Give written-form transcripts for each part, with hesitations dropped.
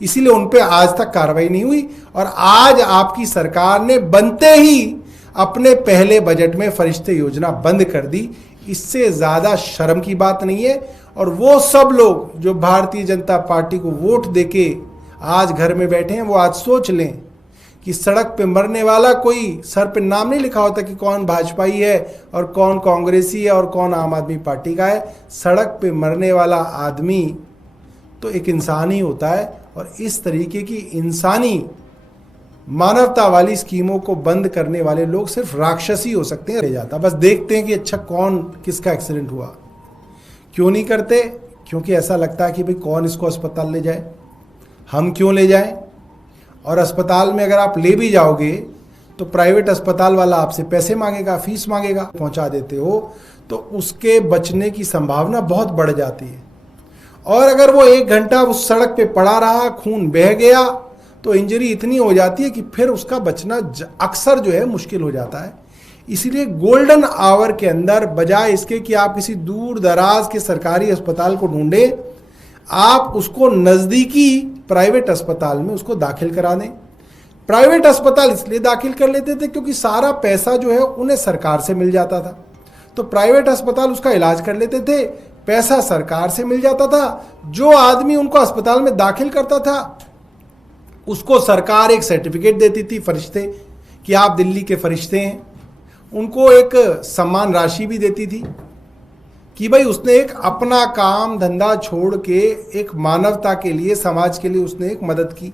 इसीलिए उन पे आज तक कार्रवाई नहीं हुई। और आज आपकी सरकार ने बनते ही अपने पहले बजट में फरिश्ते योजना बंद कर दी। इससे ज्यादा शर्म की बात नहीं है। और वो सब लोग जो भारतीय जनता पार्टी को वोट देके आज घर में बैठे हैं, वो आज सोच लें कि सड़क पे मरने वाला कोई सर पे नाम नहीं लिखा होता कि कौन भाजपाई है और कौन कांग्रेसी है और कौन आम आदमी पार्टी का है। सड़क पे मरने वाला आदमी तो एक इंसान ही होता है। और इस तरीके की इंसानी मानवता वाली स्कीमों को बंद करने वाले लोग सिर्फ राक्षस ही हो सकते हैं। रह जाता बस देखते हैं कि अच्छा कौन किसका एक्सीडेंट हुआ। क्यों नहीं करते? क्योंकि ऐसा लगता है कि भाई कौन इसको अस्पताल ले जाए, हम क्यों ले जाएं। और अस्पताल में अगर आप ले भी जाओगे तो प्राइवेट अस्पताल वाला आपसे पैसे मांगेगा, फीस मांगेगा। पहुंचा देते हो तो उसके बचने की संभावना बहुत बढ़ जाती है। और अगर वो 1 घंटा उस सड़क पे पड़ा रहा, खून बह गया, तो इंजरी इतनी हो जाती है कि फिर उसका बचना अक्सर जो है मुश्किल हो जाता है। इसीलिए गोल्डन आवर के अंदर बजाय इसके कि आप किसी दूर दराज के सरकारी अस्पताल को ढूंढें, आप उसको नज़दीकी प्राइवेट अस्पताल में उसको दाखिल करा दें। प्राइवेट अस्पताल इसलिए दाखिल कर लेते थे क्योंकि सारा पैसा जो है उन्हें सरकार से मिल जाता था, तो प्राइवेट अस्पताल उसका इलाज कर लेते थे, पैसा सरकार से मिल जाता था। जो आदमी उनको अस्पताल में दाखिल करता था उसको सरकार एक सर्टिफिकेट देती थी फरिश्ते कि आप दिल्ली के फरिश्ते हैं। उनको एक सम्मान राशि भी देती थी कि भाई उसने एक अपना काम धंधा छोड़ के एक मानवता के लिए, समाज के लिए उसने एक मदद की।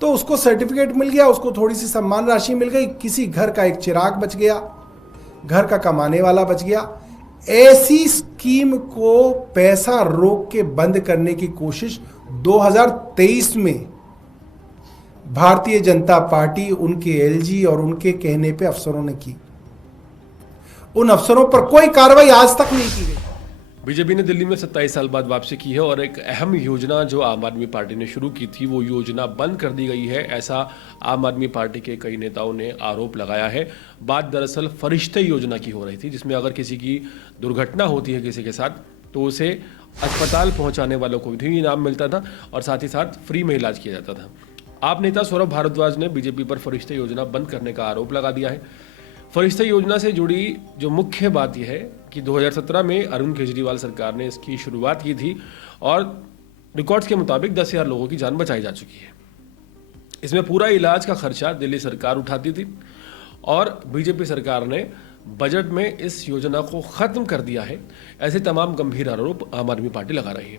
तो उसको सर्टिफिकेट मिल गया, उसको थोड़ी सी सम्मान राशि मिल गई, किसी घर का एक चिराग बच गया, घर का कमाने वाला बच गया। ऐसी स्कीम को पैसा रोक के बंद करने की कोशिश 2023 में भारतीय जनता पार्टी, उनके एलजी और उनके कहने पे अफसरों ने की। उन अफसरों पर कोई कार्रवाई आज तक नहीं की गई। बीजेपी ने दिल्ली में 27 साल बाद वापसी की है और एक अहम योजना जो आम आदमी पार्टी ने शुरू की थी वो योजना बंद कर दी गई है, ऐसा आम आदमी पार्टी के कई नेताओं ने आरोप लगाया है। बात दरअसल फरिश्ते योजना की हो रही थी, जिसमें अगर किसी की दुर्घटना होती है किसी के साथ तो उसे अस्पताल पहुंचाने वालों को भी इनाम मिलता था और साथ ही साथ फ्री में इलाज किया जाता था। आप नेता सौरभ भारद्वाज ने बीजेपी पर फरिश्ते योजना बंद करने का आरोप लगा दिया है। फरिश्ते योजना से जुड़ी जो मुख्य बात यह है कि 2017 में अरविंद केजरीवाल सरकार ने इसकी शुरुआत की थी और रिकॉर्ड्स के मुताबिक 10,000 लोगों की जान बचाई जा चुकी है। इसमें पूरा इलाज का खर्चा दिल्ली सरकार उठाती थी और बीजेपी सरकार ने बजट में इस योजना को खत्म कर दिया है। ऐसे तमाम गंभीर आरोप आम आदमी पार्टी लगा रही है।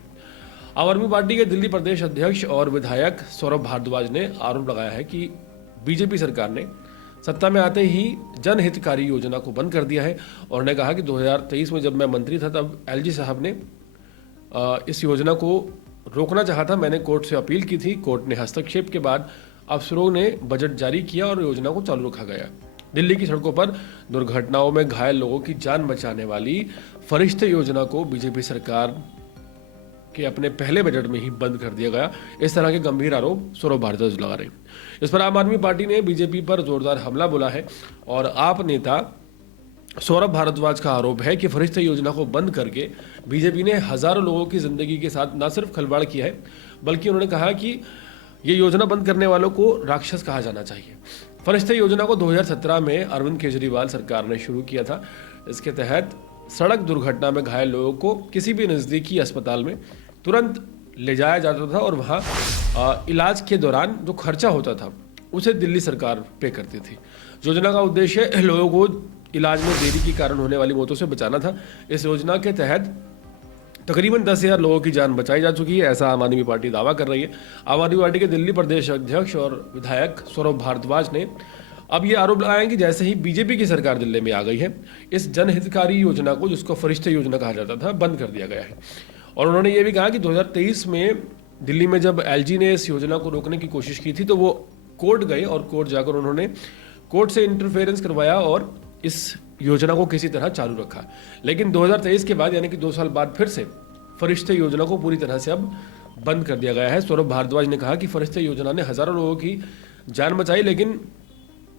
आम आदमी पार्टी के दिल्ली प्रदेश अध्यक्ष और विधायक सौरभ भारद्वाज ने आरोप लगाया है कि बीजेपी सरकार ने सत्ता में आते ही जनहितकारी योजना को बंद कर दिया है और उन्होंने कहा कि 2023 में जब मैं मंत्री था तब एलजी साहब ने इस योजना को रोकना चाहा था। मैंने कोर्ट से अपील की थी, कोर्ट ने हस्तक्षेप के बाद अफसरों ने बजट जारी किया और योजना को चालू रखा गया। दिल्ली की सड़कों पर दुर्घटनाओं में घायल लोगों की जान बचाने वाली फरिश्ते योजना को बीजेपी सरकार के अपने पहले बजट में ही बंद कर दिया गया। इस तरह के गंभीर आरोप सौरभ भारद्वाज लगा रहे हैं। इस पर आम आदमी पार्टी ने बीजेपी पर जोरदार हमला बोला है और आप नेता सौरभ भारद्वाज का आरोप है कि फरिश्ते योजना को बंद करके बीजेपी ने हजारों लोगों की जिंदगी के साथ न सिर्फ खिलवाड़ किया है बल्कि उन्होंने कहा कि ये योजना बंद करने वालों को राक्षस कहा जाना चाहिए। फरिश्ते योजना को 2017 में अरविंद केजरीवाल सरकार ने शुरू किया था। इसके तहत सड़क दुर्घटना में घायल लोगों को किसी भी नज़दीकी अस्पताल में तुरंत ले जाया जाता था और वहाँ इलाज के दौरान जो खर्चा होता था उसे दिल्ली सरकार पे करती थी। योजना का उद्देश्य लोगों को इलाज में देरी के कारण होने वाली मौतों से बचाना था। इस योजना के तहत तकरीबन 10,000 लोगों की जान बचाई जा चुकी है, ऐसा आम आदमी पार्टी दावा कर रही है। आम आदमी पार्टी के दिल्ली प्रदेश अध्यक्ष और विधायक सौरभ भारद्वाज ने अब ये आरोप लगाया कि जैसे ही बीजेपी की सरकार दिल्ली में आ गई है, इस जनहितकारी योजना को, जिसको फरिश्ते योजना कहा जाता था, बंद कर दिया गया है। और उन्होंने ये भी कहा कि 2023 में दिल्ली में जब एलजी ने इस योजना को रोकने की कोशिश की थी तो वो कोर्ट गए और कोर्ट जाकर उन्होंने कोर्ट से इंटरफेरेंस करवाया और इस योजना को किसी तरह चालू रखा। लेकिन 2023 के बाद यानी कि 2 साल बाद फिर से फरिश्ते योजना को पूरी तरह से अब बंद कर दिया गया है। सौरभ भारद्वाज ने कहा कि फरिश्ते योजना ने हजारों लोगों की जान बचाई, लेकिन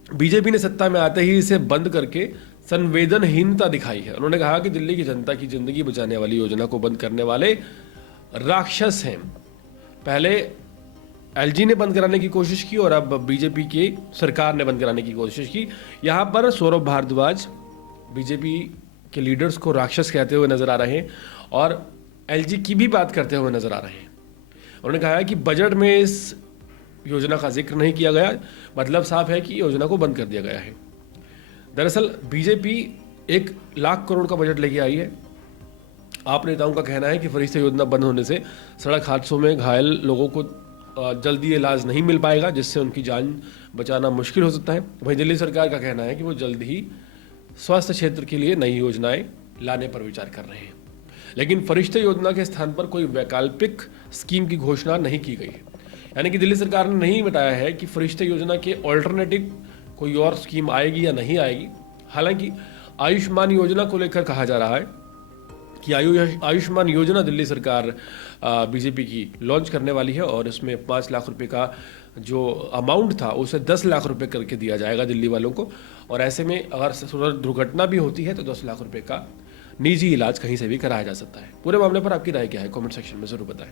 बीजेपी ने सत्ता में आते ही इसे बंद करके संवेदनहीनता दिखाई है। उन्होंने कहा कि दिल्ली की जनता की जिंदगी बचाने वाली योजना को बंद करने वाले राक्षस हैं। पहले एलजी ने बंद कराने की कोशिश की और अब बीजेपी की सरकार ने बंद कराने की कोशिश की। यहाँ पर सौरभ भारद्वाज बीजेपी के लीडर्स को राक्षस कहते हुए नजर आ रहे हैं और एलजी की भी बात करते हुए नजर आ रहे हैं। उन्होंने कहा है कि बजट में इस योजना का जिक्र नहीं किया गया, मतलब साफ है कि योजना को बंद कर दिया गया है। दरअसल बीजेपी 1 लाख करोड़ का बजट लेके आई है। आप नेताओं का कहना है कि फरिश्ते योजना बंद होने से सड़क हादसों में घायल लोगों को जल्दी इलाज नहीं मिल पाएगा, जिससे उनकी जान बचाना मुश्किल हो सकता है। वहीं दिल्ली सरकार का कहना है कि वो जल्द ही स्वास्थ्य क्षेत्र के लिए नई योजनाएं लाने पर विचार कर रहे हैं, लेकिन फरिश्ते योजना के स्थान पर कोई वैकल्पिक स्कीम की घोषणा नहीं की गई है। यानी कि दिल्ली सरकार ने नहीं बताया है कि फरिश्ते योजना के ऑल्टरनेटिव कोई और स्कीम आएगी या नहीं आएगी। हालांकि आयुष्मान योजना को लेकर कहा जा रहा है कि आयुष्मान योजना दिल्ली सरकार बीजेपी की लॉन्च करने वाली है और इसमें 5 लाख रुपए का जो अमाउंट था उसे 10 लाख रुपए करके दिया जाएगा दिल्ली वालों को। और ऐसे में अगर दुर्घटना भी होती है तो 10 लाख रुपए का निजी इलाज कहीं से भी कराया जा सकता है। पूरे मामले पर आपकी राय क्या है? कमेंट सेक्शन में जरूर बताएं।